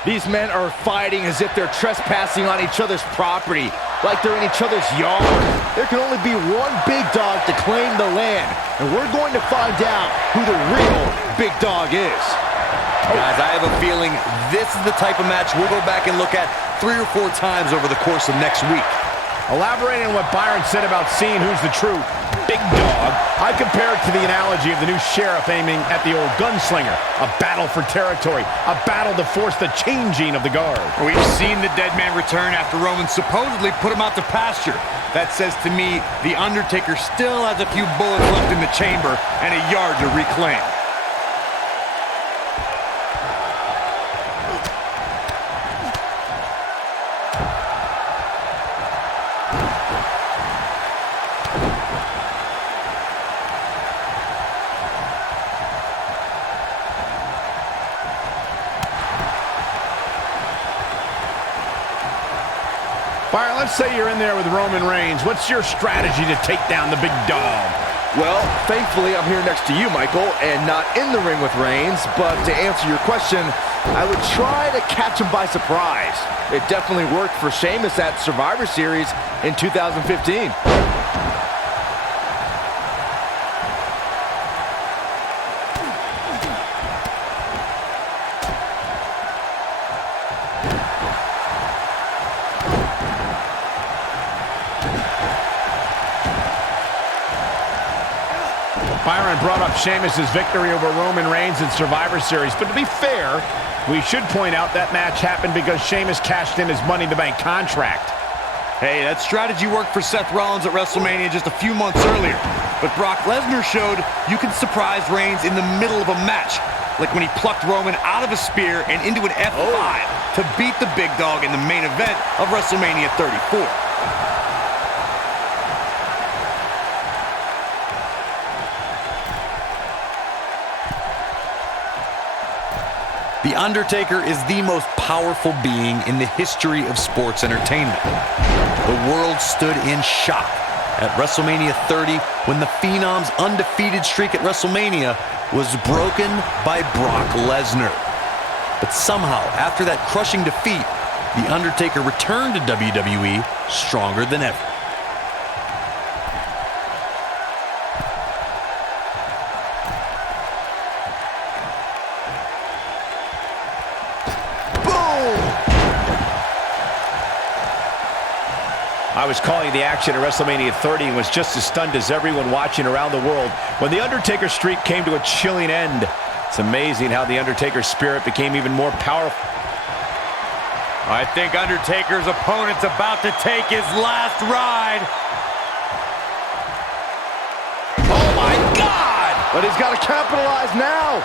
These men are fighting as if they're trespassing on each other's property, like they're in each other's yard. There can only be one big dog to claim the land, and we're going to find out who the real big dog is. Guys, I have a feeling this is the type of match we'll go back and look at 3 or 4 times over the course of next week. Elaborating on what Byron said about seeing who's the true big dog, I compare it to the analogy of the new sheriff aiming at the old gunslinger. A battle for territory, a battle to force the changing of the guard. We've seen the dead man return after Roman supposedly put him out to pasture. That says to me, the Undertaker still has a few bullets left in the chamber and a yard to reclaim. Byron, let's say you're in there with Roman Reigns. What's your strategy to take down the big dog? Well, thankfully I'm here next to you, Michael, and not in the ring with Reigns. But to answer your question, I would try to catch him by surprise. It definitely worked for Sheamus at Survivor Series in 2015. Byron brought up Sheamus' victory over Roman Reigns in Survivor Series, but to be fair, we should point out that match happened because Sheamus cashed in his Money in the Bank contract. Hey, that strategy worked for Seth Rollins at WrestleMania just a few months earlier. But Brock Lesnar showed you can surprise Reigns in the middle of a match, like when he plucked Roman out of a spear and into an F5 to beat the big dog in the main event of WrestleMania 34. The Undertaker is the most powerful being in the history of sports entertainment. The world stood in shock at WrestleMania 30 when the Phenom's undefeated streak at WrestleMania was broken by Brock Lesnar. But somehow, after that crushing defeat, The Undertaker returned to WWE stronger than ever. I was calling the action at WrestleMania 30 and was just as stunned as everyone watching around the world when The Undertaker's streak came to a chilling end. It's amazing how The Undertaker's spirit became even more powerful. I think Undertaker's opponent's about to take his last ride. Oh my God! But he's got to capitalize now.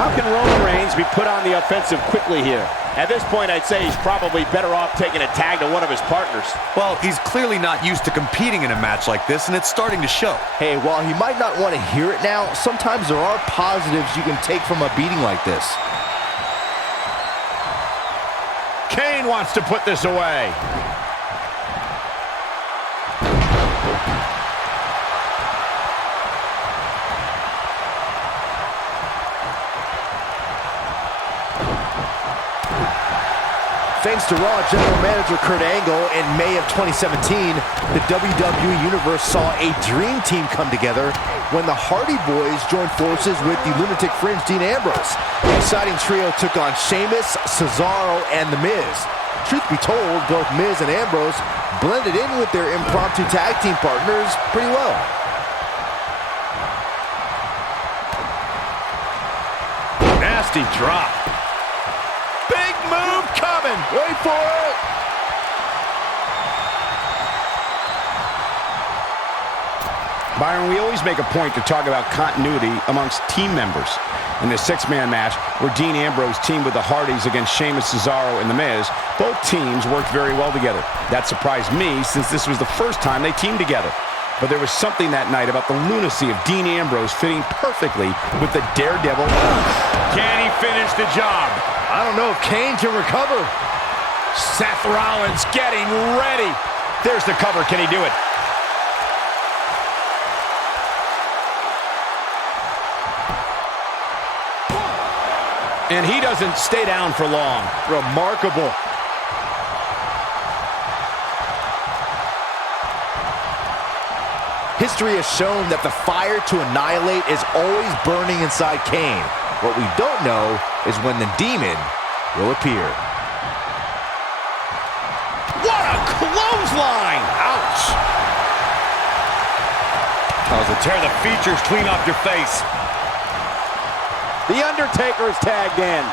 How can Roman Reigns be put on the offensive quickly here? At this point, I'd say he's probably better off taking a tag to one of his partners. Well, he's clearly not used to competing in a match like this, and it's starting to show. Hey, while he might not want to hear it now, sometimes there are positives you can take from a beating like this. Kane wants to put this away. Thanks to Raw General Manager Kurt Angle in May of 2017, the WWE Universe saw a dream team come together when the Hardy Boys joined forces with the Lunatic Fringe Dean Ambrose. The exciting trio took on Sheamus, Cesaro, and The Miz. Truth be told, both Miz and Ambrose blended in with their impromptu tag team partners pretty well. Nasty drop. Big move coming. Wait for it. Byron, we always make a point to talk about continuity amongst team members. In the six-man match, where Dean Ambrose teamed with the Hardys against Sheamus, Cesaro, and The Miz, both teams worked very well together. That surprised me, since this was the first time they teamed together. But there was something that night about the lunacy of Dean Ambrose fitting perfectly with the Daredevil. Can he finish the job? I don't know if Kane can recover. Seth Rollins getting ready. There's the cover. Can he do it? And he doesn't stay down for long. Remarkable. History has shown that the fire to annihilate is always burning inside Kane. What we don't know is when the demon will appear. What a clothesline! Ouch! Oh, to tear the features clean off your face. The Undertaker is tagged in.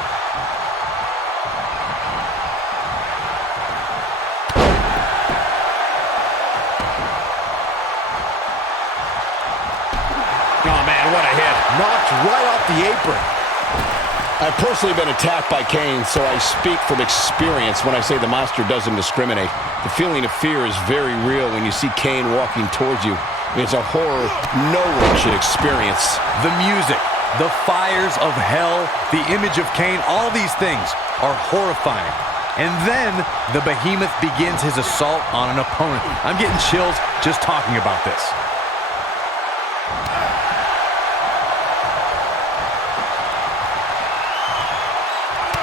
Oh, man, what a hit. Knocked right off the apron. I've personally been attacked by Kane, so I speak from experience when I say the monster doesn't discriminate. The feeling of fear is very real when you see Kane walking towards you. It's a horror no one should experience. The music, the fires of hell, the image of Kane, all these things are horrifying. And then the behemoth begins his assault on an opponent. I'm getting chills just talking about this.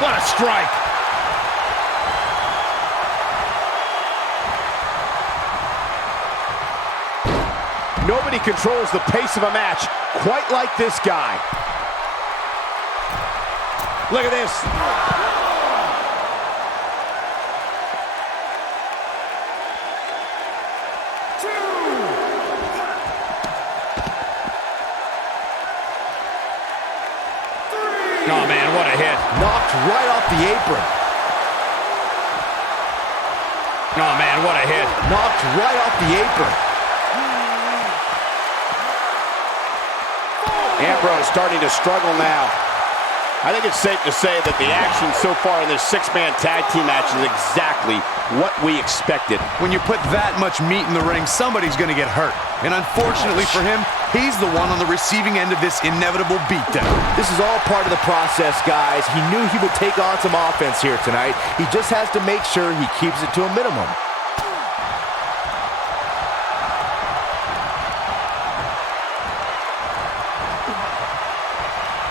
What a strike! Nobody controls the pace of a match quite like this guy. Look at this. Oh, man, what a hit. Knocked right off the apron. Oh, man, what a hit. Knocked right off the apron. Ambrose starting to struggle now. I think it's safe to say that the action so far in this six-man tag team match is exactly what we expected. When you put that much meat in the ring, somebody's going to get hurt. And unfortunately for him, he's the one on the receiving end of this inevitable beatdown. This is all part of the process, guys. He knew he would take on some offense here tonight. He just has to make sure he keeps it to a minimum.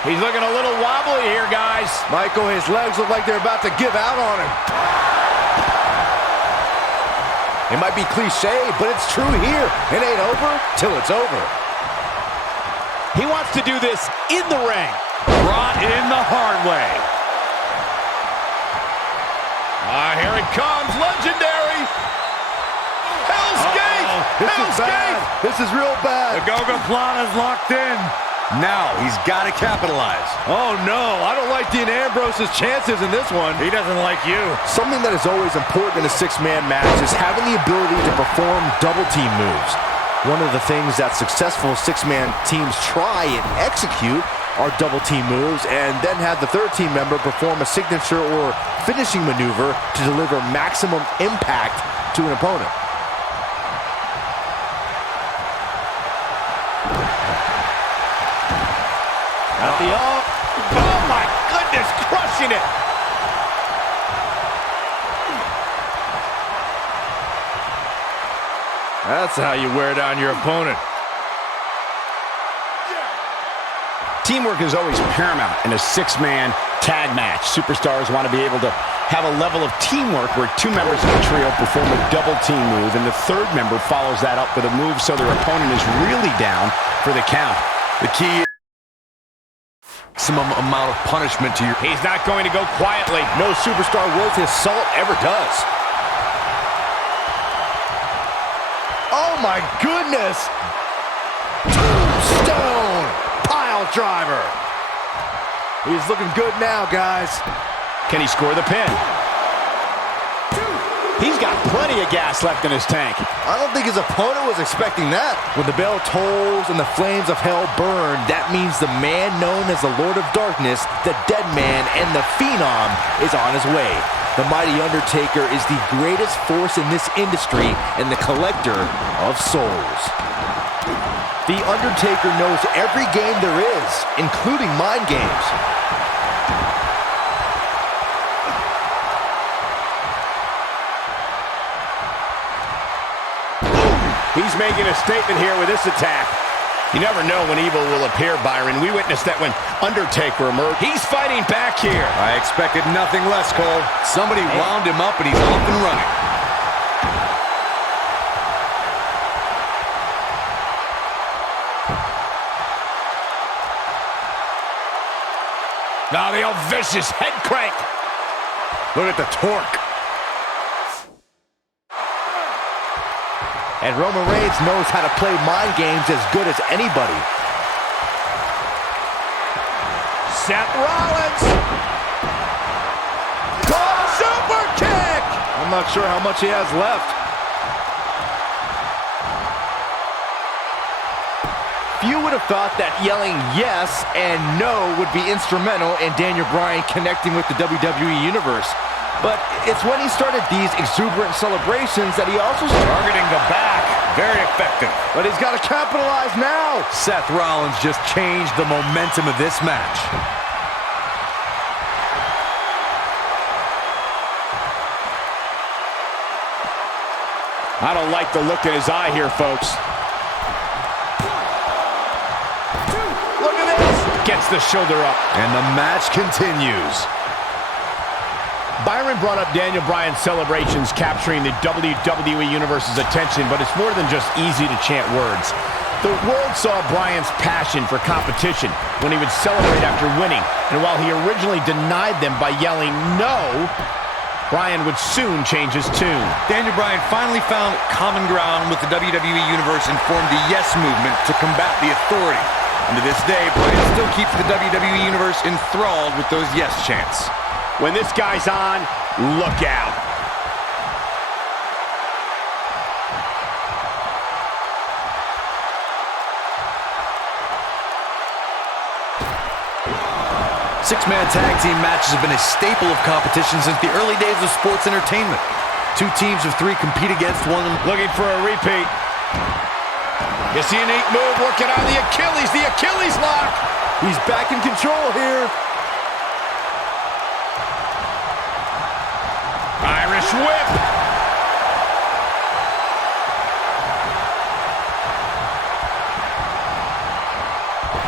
He's looking a little wobbly here, guys. Michael, his legs look like they're about to give out on him. It might be cliche, but it's true here. It ain't over till it's over. He wants to do this in the ring. Brought in the hard way. Here it comes. Legendary. Hell's Gate. Hell's Gate. This is real bad. The Gogoplana's locked in. Now he's got to capitalize. Oh, no. I don't like Dean Ambrose's chances in this one. He doesn't like you. Something that is always important in a six-man match is having the ability to perform double-team moves. One of the things that successful six-man teams try and execute are double-team moves, and then have the third team member perform a signature or finishing maneuver to deliver maximum impact to an opponent. Oh my goodness, crushing it. That's how you wear down your opponent. Teamwork is always paramount in a six-man tag match. Superstars want to be able to have a level of teamwork where two members of the trio perform a double-team move, and the third member follows that up with a move so their opponent is really down for the count. The key is maximum amount of punishment to your... He's not going to go quietly. No superstar worth his salt ever does. Oh my goodness! Tombstone pile driver. He's looking good now, guys. Can he score the pin? He's got plenty of gas left in his tank. I don't think his opponent was expecting that. When the bell tolls and the flames of hell burn, that means the man known as the Lord of Darkness, the Dead Man, and the Phenom is on his way. The mighty Undertaker is the greatest force in this industry and the collector of souls. The Undertaker knows every game there is, including mind games. He's making a statement here with this attack. You never know when evil will appear, Byron. We witnessed that when Undertaker emerged. He's fighting back here. I expected nothing less, Cole. Somebody wound him up and he's off and running. Now the old vicious head crank. Look at the torque. And Roman Reigns knows how to play mind games as good as anybody. Seth Rollins. Super kick. I'm not sure how much he has left. Few would have thought that yelling yes and no would be instrumental in Daniel Bryan connecting with the WWE Universe. But it's when he started these exuberant celebrations that he also started Targeting the back. Very effective. But he's got to capitalize now. Seth Rollins just changed the momentum of this match. I don't like the look in his eye here, folks. Look at this. Gets the shoulder up. And the match continues. Byron brought up Daniel Bryan's celebrations capturing the WWE Universe's attention, but it's more than just easy to chant words. The world saw Bryan's passion for competition when he would celebrate after winning, and while he originally denied them by yelling no, Bryan would soon change his tune. Daniel Bryan finally found common ground with the WWE Universe and formed the Yes Movement to combat the authority. And to this day, Bryan still keeps the WWE Universe enthralled with those yes chants. When this guy's on, look out. Six-man tag team matches have been a staple of competition since the early days of sports entertainment. Two teams of three compete against one. Looking for a repeat. You see a neat move working on the Achilles lock. He's back in control here. Irish whip.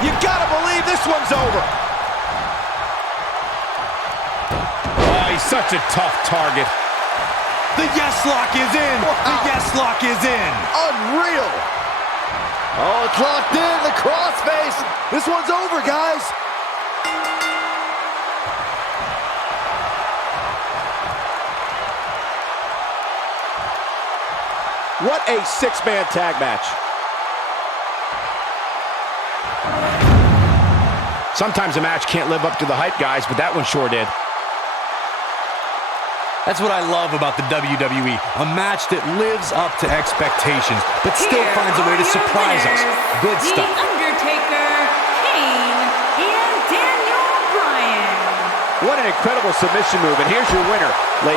You gotta believe this one's over. Oh, he's such a tough target. The yes lock is in. Wow. The yes lock is in. Unreal. Oh, it's locked in. The crossface. This one's over, guys. What a six-man tag match. Sometimes a match can't live up to the hype, guys, but that one sure did. That's what I love about the WWE. A match that lives up to expectations, but still finds a way to surprise us. Good stuff. The Undertaker, Kane, and Daniel Bryan. What an incredible submission move, and here's your winner, ladies.